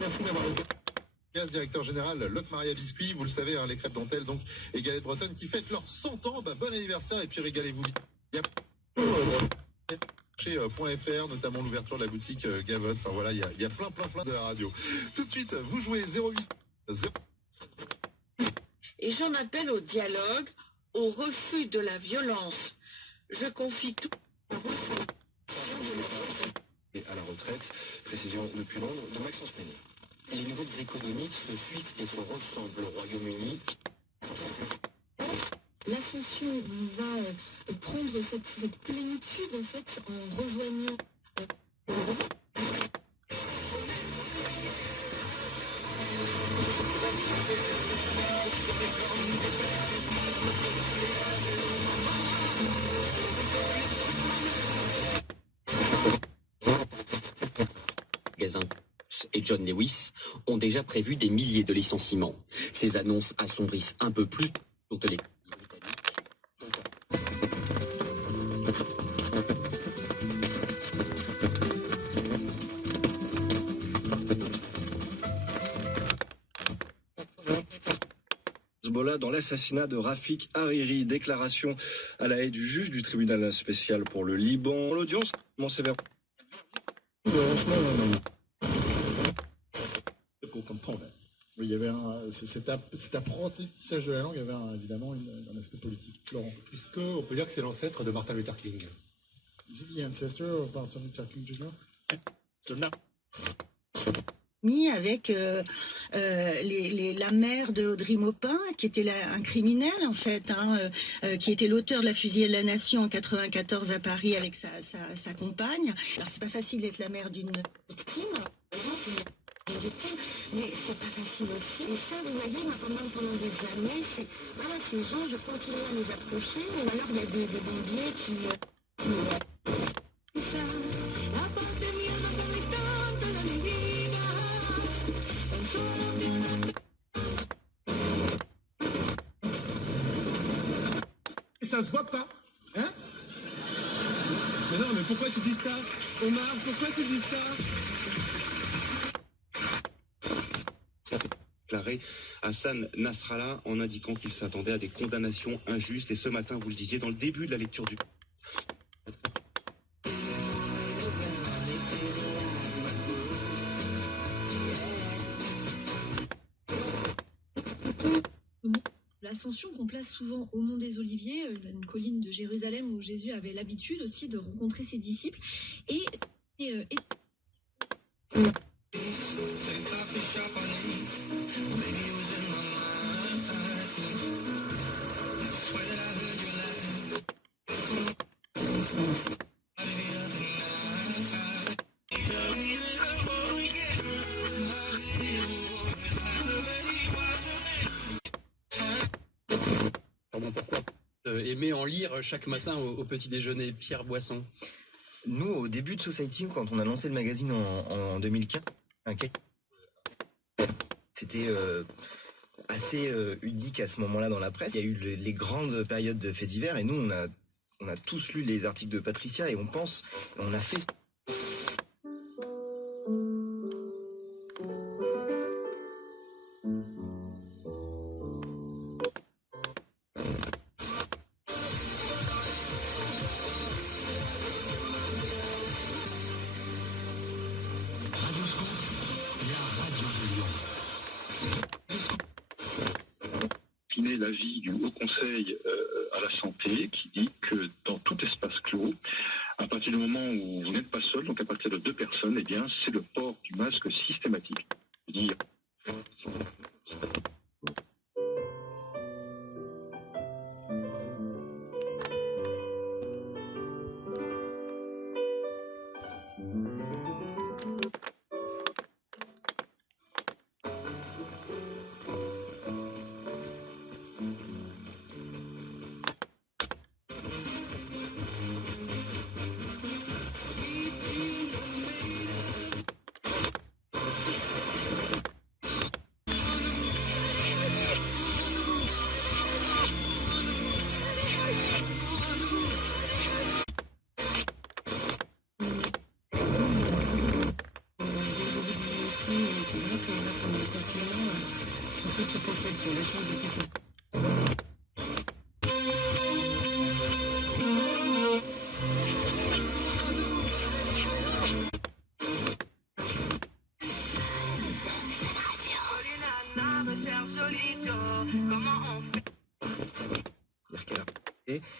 Merci d'avoir été. Directeur général Lotte Maria Biscuit, vous le savez, hein, les crêpes dentelles donc et galettes bretonnes qui fêtent leurs 100 ans. Bon anniversaire et puis régalez-vous. Il y a chez .fr, notamment l'ouverture de la boutique Gavotte. Enfin voilà, il y a plein de la radio. Tout de suite, vous jouez 08. Et j'en appelle au dialogue, au refus de la violence. Je confie tout. Et à la retraite, précision depuis Londres, de Maxence Meunier. Les nouvelles économiques se suivent et se ressemblent au Royaume-Uni. L'ascension va prendre cette plénitude en fait en rejoignant et John Lewis ont déjà prévu des milliers de licenciements. Ces annonces assombrissent un peu plus toutes les... Hezbollah dans l'assassinat de Rafik Hariri. Déclaration à la haie du juge du tribunal spécial pour le Liban. L'audience commence vers... Oui, il y avait cet apprentissage de la langue, il y avait évidemment un aspect politique. Laurent. Est-ce qu'on peut dire que c'est l'ancêtre de Martin Luther King? Is it the ancestor of Martin Luther King Jr.? Avec la mère de Audrey Maupin, qui était un criminel en fait, qui était l'auteur de la fusillade de la nation en 94 à Paris avec sa compagne. Alors c'est pas facile d'être la mère d'une victime, par exemple, mais c'est pas facile aussi. Et ça, vous voyez, pendant des années, ces gens, je continue à les approcher, ou alors il y a des bandiers qui... Ça se voit pas, hein? Mais non, mais pourquoi tu dis ça? Omar, pourquoi tu dis ça? Déclaré Hassan Nasrallah en indiquant qu'il s'attendait à des condamnations injustes. Et ce matin, vous le disiez, dans le début de la lecture du... L'Ascension qu'on place souvent au Mont des Oliviers, une colline de Jérusalem où Jésus avait l'habitude aussi de rencontrer ses disciples. Aimer en lire chaque matin au petit déjeuner, Pierre Boisson? Nous, au début de Society, quand on a lancé le magazine en 2015, c'était assez unique à ce moment-là dans la presse. Il y a eu les grandes périodes de faits divers et nous, on a tous lu les articles de Patricia et on a fait... L'avis du Haut Conseil à la santé qui dit que dans tout espace clos, à partir du moment où vous n'êtes pas seul, donc à partir de 2 personnes, eh bien c'est le port du masque systématique.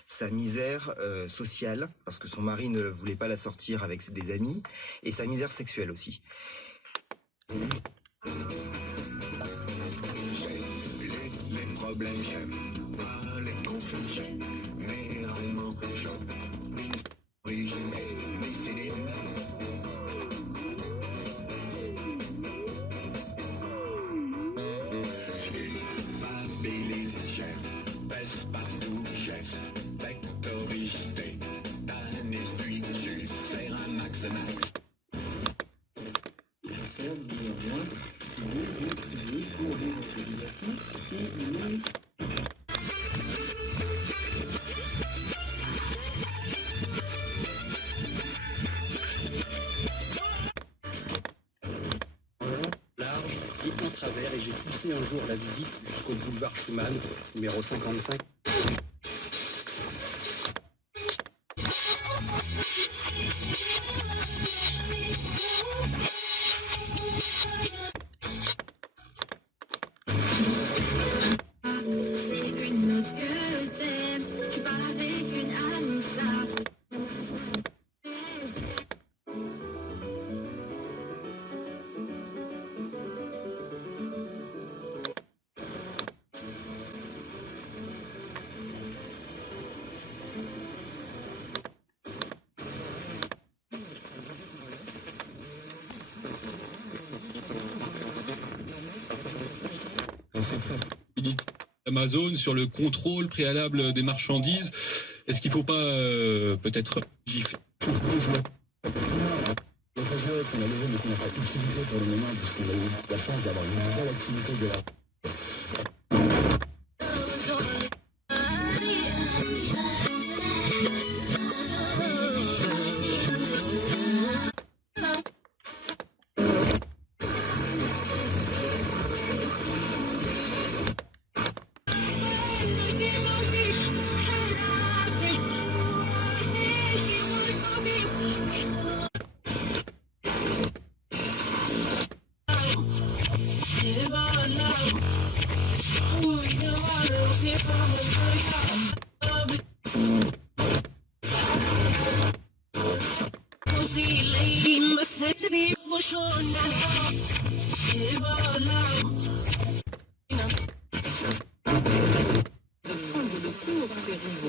Sa misère sociale, parce que son mari ne voulait pas la sortir avec des amis, et sa misère sexuelle aussi. Les problèmes, j'aime pas les conflits, j'aime mes romans, partout, chef, vectoristé, d'un esprit, faire un max. Large et en travers, et j'ai poussé un jour la visite jusqu'au boulevard Schumann, numéro 55. Amazon sur le contrôle préalable des marchandises. Est-ce qu'il ne faut pas peut-être gifler? Le projet qu'on a levé mais qu'on n'a pas utilisé pour le moment puisqu'on a eu la chance d'avoir une belle activité de la...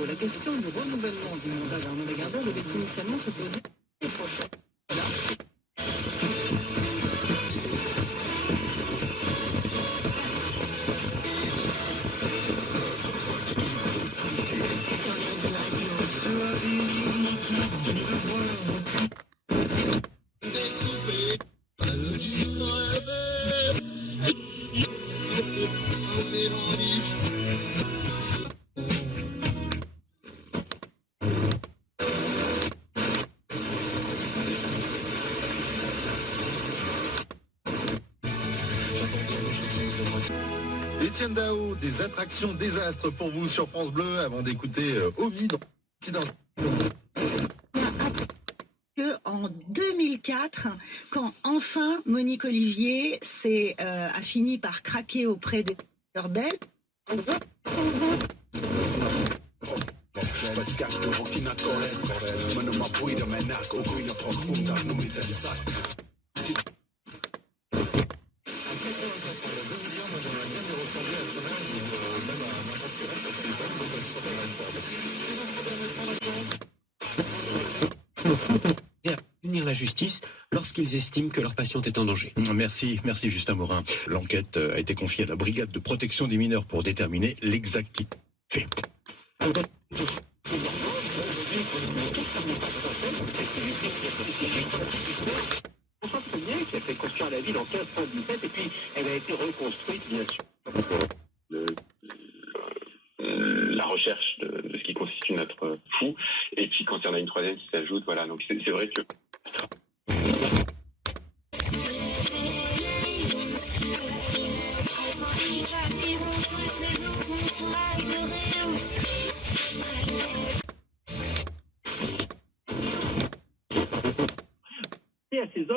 La question du renouvellement du mandat d'Arnaud Lagardère devait initialement se poser l'année prochaine. Étienne Dao, des attractions désastres pour vous sur France Bleu avant d'écouter Omi dans En 2004, quand enfin Monique Olivier a fini par craquer auprès des rebelles. La justice lorsqu'ils estiment que leur patiente est en danger. Merci Justin Morin. L'enquête a été confiée à la brigade de protection des mineurs pour déterminer l'exactitude fait. Qui a fait construire la ville en 1517 et puis elle a été reconstruite bien sûr. La recherche de ce qui constitue notre fou, et puis quand il y en a une troisième qui s'ajoute, voilà, donc c'est vrai que...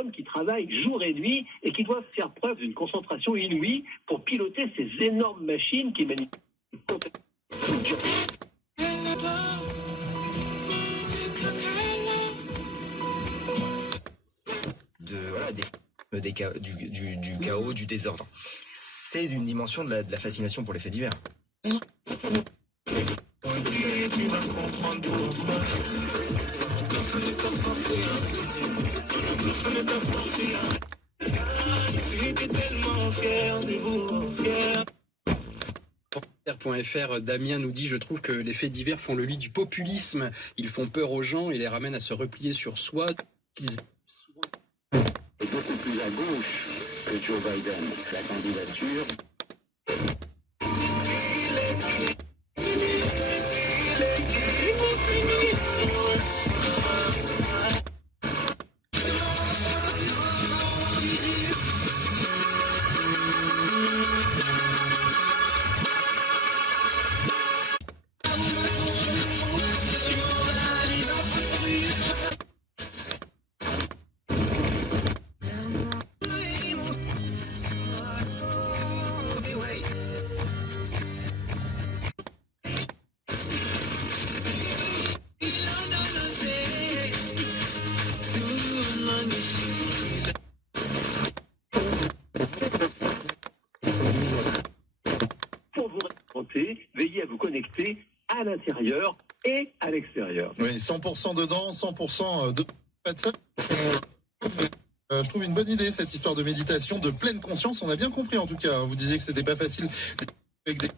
hommes qui travaillent jour et nuit et qui doivent faire preuve d'une concentration inouïe pour piloter ces énormes machines qui manipulent. Du chaos, du désordre. C'est d'une dimension de la fascination pour les faits divers. .fr, Damien nous dit: je trouve que les faits divers font le lit du populisme, ils font peur aux gens et les ramènent à se replier sur soi. Beaucoup plus à gauche que Joe Biden. La candidature. Veillez à vous connecter à l'intérieur et à l'extérieur. Oui, 100% dedans, 100% de... je trouve une bonne idée cette histoire de méditation, de pleine conscience. On a bien compris en tout cas. Vous disiez que c'était pas facile avec des...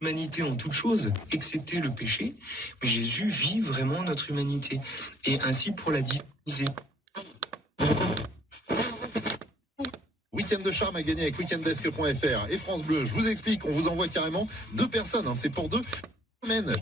Humanité en toute chose, excepté le péché, mais Jésus vit vraiment notre humanité, et ainsi pour la diviser. Week-end de charme à gagner avec weekendesk.fr et France Bleu. Je vous explique, on vous envoie carrément 2 personnes, hein, c'est pour 2 semaines.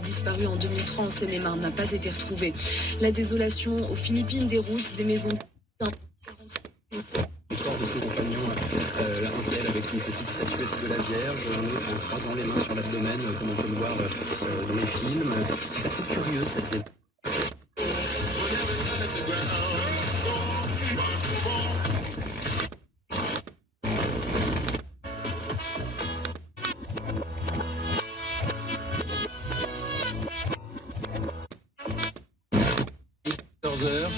Disparu en 2003 en Seine-et-Marne, n'a pas été retrouvé. La désolation aux Philippines, des routes, des maisons... Le corps de ses compagnons, la rentelle avec une petite statuette de la Vierge, en croisant les mains sur l'abdomen, comme on peut le voir dans les films. C'est assez curieux cette démarche. 14h.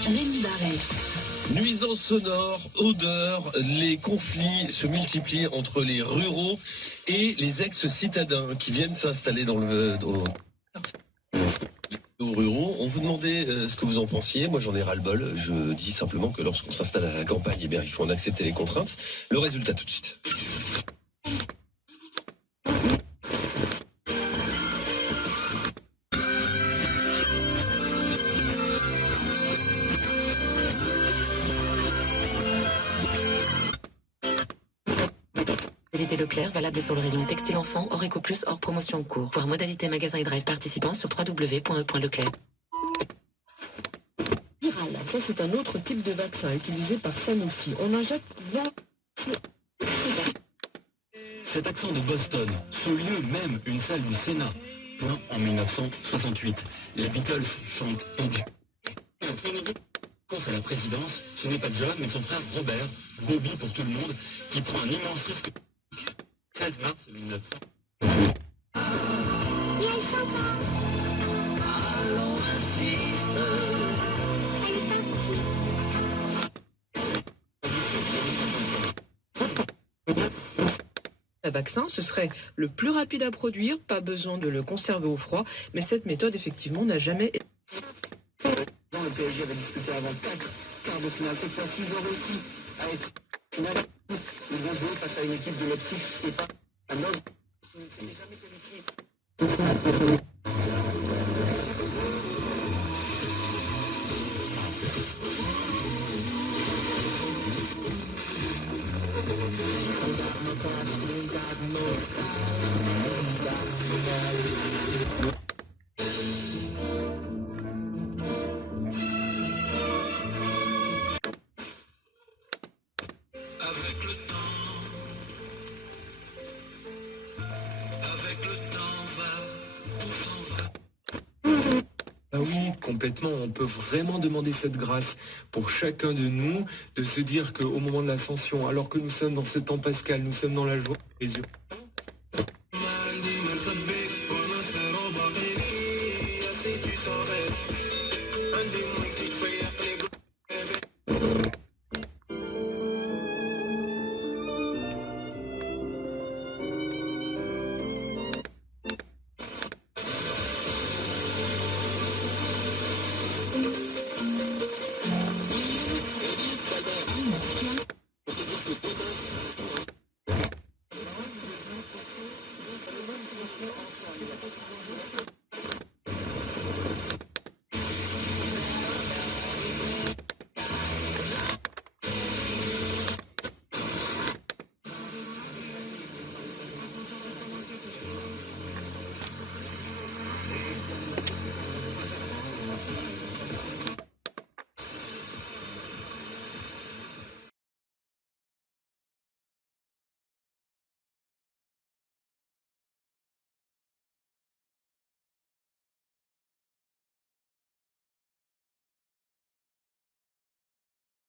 Nuisances sonores, odeurs, les conflits se multiplient entre les ruraux et les ex-citadins qui viennent s'installer dans aux ruraux. On vous demandait ce que vous en pensiez. Moi, j'en ai ras-le-bol. Je dis simplement que lorsqu'on s'installe à la campagne, eh bien, il faut en accepter les contraintes. Le résultat tout de suite. Qualité Leclerc, valable sur le rayon textile enfant, hors Eco Plus, hors promotion en cours. Voir modalité magasin et drive participants sur www.e.leclerc. Viral, ça c'est un autre type de vaccin utilisé par Sanofi. On injecte dans... Cet accent de Boston, ce lieu même, une salle du Sénat, en 1968. Les Beatles chantent course à la présidence, ce n'est pas John, mais son frère Robert, Bobby pour tout le monde, qui prend un immense risque. 16 mars 1900. Un vaccin, ce serait le plus rapide à produire, pas besoin de le conserver au froid, mais cette méthode, effectivement, n'a jamais été... Le PSG avait disputé avant 4 quarts de finale. Cette fois-ci, ils ont réussi à être finale. Ils vont jouer face à une équipe de Leipzig, je ne sais pas, à Londres. Ils ne s'étaient jamais qualifiés. Ah oui, complètement. On peut vraiment demander cette grâce pour chacun de nous, de se dire qu'au moment de l'ascension, alors que nous sommes dans ce temps pascal, nous sommes dans la joie, les yeux